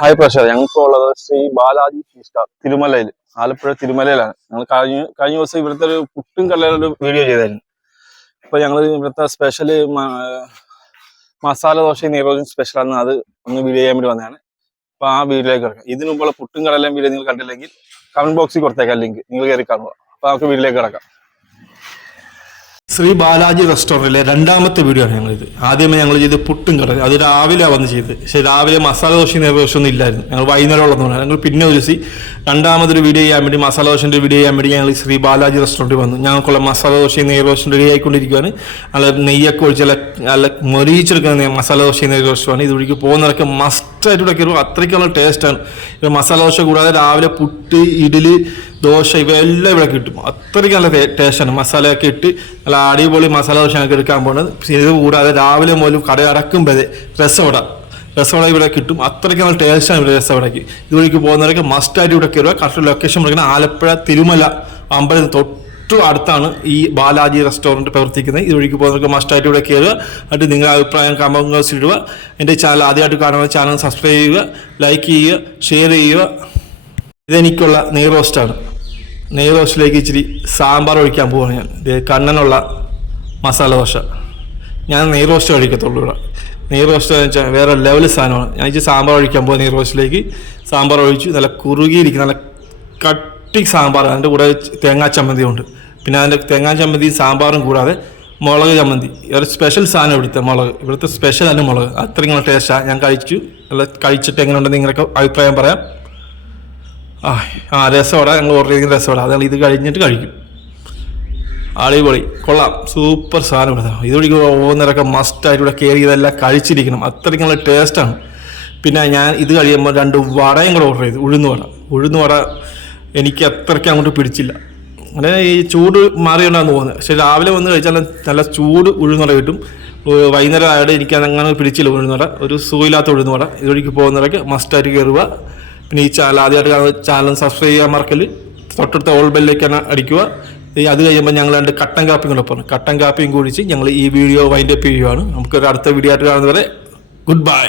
Hi pressure ഞങ്ങൾക്ക് ഉള്ളത് Shri Balaji tea star തിരുമലയിൽ. ആലപ്പുഴ തിരുമലയിലാണ്. ഞങ്ങൾ കഴിഞ്ഞ കഴിഞ്ഞ ദിവസം ഇവിടുത്തെ ഒരു പുട്ടും കല്ലൊരു വീഡിയോ ചെയ്തായിരുന്നു. ഇപ്പൊ ഞങ്ങൾ ഇവിടുത്തെ സ്പെഷ്യൽ മസാല ദോശ സ്പെഷ്യൽ ആണ് അത് ഒന്ന് വീഡിയോ ചെയ്യാൻ വേണ്ടി വന്നതാണ്. അപ്പൊ ആ വീഡിയോയിലേക്ക് കിടക്കാം. ഇതിനു മുമ്പുള്ള പുട്ടും കടലയും വീഡിയോ നിങ്ങൾ കണ്ടില്ലെങ്കിൽ കമന്റ് ബോക്സിൽ കൊടുത്തേക്കാം ലിങ്ക് നിങ്ങൾ കയറി കാണുക. അപ്പൊ നമുക്ക് വീഡിയോയിലേക്ക് കിടക്കാം. ശ്രീ ബാലാജി റെസ്റ്റോറന്റിലെ രണ്ടാമത്തെ വീഡിയോ ആണ് ഞങ്ങളിത്. ആദ്യമേ ഞങ്ങൾ ചെയ്ത് പുട്ടും കടൽ അത് രാവിലെ വന്ന് ചെയ്ത്. പക്ഷേ രാവിലെ മസാല ദോശ നേർദോശ ഒന്നും ഇല്ലായിരുന്നു. ഞങ്ങൾ വൈകുന്നേരം ഉള്ളതുകൊണ്ട് ഞങ്ങൾ പിന്നെ ഒരു ദിവസം രണ്ടാമതൊരു വീഡിയോ ചെയ്യാൻ വേണ്ടി മസാല ദോശന്റെ വീഡിയോ ചെയ്യാൻ വേണ്ടി ഞങ്ങൾ ശ്രീ ബാലാജി റെസ്റ്റോറന്റിൽ വന്നു. ഞങ്ങൾക്കുള്ള മസാല ദോശയും നെയ്റോശം റെഡി ആയിക്കൊണ്ടിരിക്കുകയാണ് നല്ല നെയ്യൊക്കെ ഒഴിച്ച് നല്ല മൊരിയിച്ചെടുക്കുന്ന മസാല ദോശയും നെയ്റോശമാണ് ഇത് ഒഴിക്ക് പോകുന്നതൊക്കെ മസ്റ്റായിട്ട് ഇവിടെ കയറും അത്രയ്ക്കുള്ള ടേസ്റ്റാണ് മസാല ദോശ കൂടാതെ രാവിലെ പുട്ട് ഇഡ്ഡലി ദോശ ഇവയെല്ലാം ഇവിടെ കിട്ടും. അത്രയ്ക്ക് നല്ല ടേസ്റ്റാണ് മസാലയൊക്കെ ഇട്ട് നല്ല അടിപൊളി മസാല ദോശ ഞങ്ങൾക്ക് എടുക്കാൻ പോകുന്നത്. ഇത് കൂടാതെ രാവിലെ മുതൽ കട അടക്കുമ്പോൾ രസവട. രസവട ഇവിടെ കിട്ടും. അത്രയ്ക്ക് നല്ല ടേസ്റ്റാണ് ഇവിടെ രസവടയ്ക്ക്. ഇതുവഴിക്ക് പോകുന്നവരൊക്കെ മസ്റ്റായിട്ട് ഇവിടെ കയറുക. കറക്റ്റ് ലൊക്കേഷൻ പറയുന്നത് ആലപ്പുഴ തിരുമല അമ്പലത്തിന് തൊട്ട് അടുത്താണ് ഈ ബാലാജി റെസ്റ്റോറന്റ് പ്രവർത്തിക്കുന്നത്. ഇതുവഴിക്ക് പോകുന്നവർക്ക് മസ്റ്റായിട്ട് ഇവിടെ കയറുക. എന്നിട്ട് നിങ്ങളുടെ അഭിപ്രായം കമൻസ് ഇടുക. എന്റെ ചാനൽ ആദ്യമായിട്ട് കാണുന്ന ചാനൽ സബ്സ്ക്രൈബ് ചെയ്യുക. ലൈക്ക് ചെയ്യുക. ഷെയർ ചെയ്യുക. ഇതെനിക്കുള്ള നെയ് റോസ്റ്റാണ് നെയ് റോസ്റ്റിലേക്ക് ഇച്ചിരി സാമ്പാർ ഒഴിക്കാൻ പോവാണ് ഞാൻ. ഇത് കണ്ണനുള്ള മസാല ദോശ. ഞാൻ നെയ് റോസ്റ്റ് കഴിക്കത്തുള്ളൂ ഇവിടെ. നെയ് റോസ്റ്റ് എന്ന് വെച്ചാൽ വേറെ ലെവൽ സാധനമാണ്. ഞാൻ ഇച്ചിരി സാമ്പാർ ഒഴിക്കാൻ പോകും നെയ് റോസ്റ്റിലേക്ക് സാമ്പാർ ഒഴിച്ചു നല്ല കുറുകിയിരിക്കും നല്ല കട്ടി സാമ്പാർ. അതിന്റെ കൂടെ തേങ്ങാ ചമ്മന്തി ഉണ്ട്. പിന്നെ അതിന്റെ തേങ്ങാ ചമ്മന്തി സാമ്പാറും കൂടാതെ മുളക് ചമ്മന്തി. ഒരു സ്പെഷ്യൽ സാധനം ഇവിടുത്തെ മുളക്. ഇവിടുത്തെ സ്പെഷ്യൽ ആണ് മുളക്. അത്രയും ടേസ്റ്റാണ് ഞാൻ കഴിച്ചു. നല്ല കഴിച്ചിട്ട് എങ്ങനെയുണ്ടെന്ന് നിങ്ങളൊക്കെ അഭിപ്രായം പറയാം. ആ ആ രസവട ഞങ്ങൾ ഓർഡർ ചെയ്തിരിക്കുന്ന രസവട. അതാണ് ഇത് കഴിഞ്ഞിട്ട് കഴിക്കും. അടിപൊളി. കൊള്ളാം. സൂപ്പർ സാധനം ഇവിടെ. ഇതുവഴി പോകുന്നവരൊക്കെ മസ്റ്റായിട്ട് ഇവിടെ കയറി ഇതെല്ലാം കഴിച്ചിരിക്കണം. അത്രയ്ക്ക് നല്ല ടേസ്റ്റാണ് പിന്നെ ഞാൻ ഇത് കഴിയുമ്പോൾ രണ്ട് വടയും കൂടെ ഓർഡർ ചെയ്തു. ഉഴുന്ന് വട. ഉഴുന്ന് വട എനിക്ക് അത്രയ്ക്ക് അങ്ങോട്ട് പിടിച്ചില്ല. അങ്ങനെ ഈ ചൂട് മാറിയുണ്ടാന്ന് തോന്നുന്നത് പക്ഷെ രാവിലെ വന്ന് കഴിച്ചാൽ നല്ല ചൂട് ഉഴുന്നുവട കിട്ടും. വൈകുന്നേരം ആയിട്ട് എനിക്ക് അങ്ങനെ പിടിച്ചില്ല ഉഴുന്നുവട ഒരു സുഖമില്ലാത്ത ഉഴുന്നുവട ഇതുവഴിക്ക് പോകുന്നവരൊക്കെ മസ്റ്റായിട്ട് കയറുക പിന്നെ ഈ ചാനൽ ആദ്യമായിട്ട് ചാനൽ സബ്സ്ക്രൈബ് ചെയ്യാൻ മറക്കൽ. തൊട്ടടുത്ത ഓൾ ബെല്ലിലേക്കാണ് അടിക്കുക. അത് കഴിയുമ്പോൾ ഞങ്ങൾ രണ്ട് കട്ടൻ കാപ്പിയും കൂടെ പറഞ്ഞു കട്ടൻ കാപ്പിയും കുടിച്ച് ഞങ്ങൾ ഈ വീഡിയോ വൈൻഡപ്പ് ചെയ്യുകയാണ് നമുക്കൊരു അടുത്ത വീഡിയോ ആയിട്ട് കാണുന്നവരെ ഗുഡ് ബൈ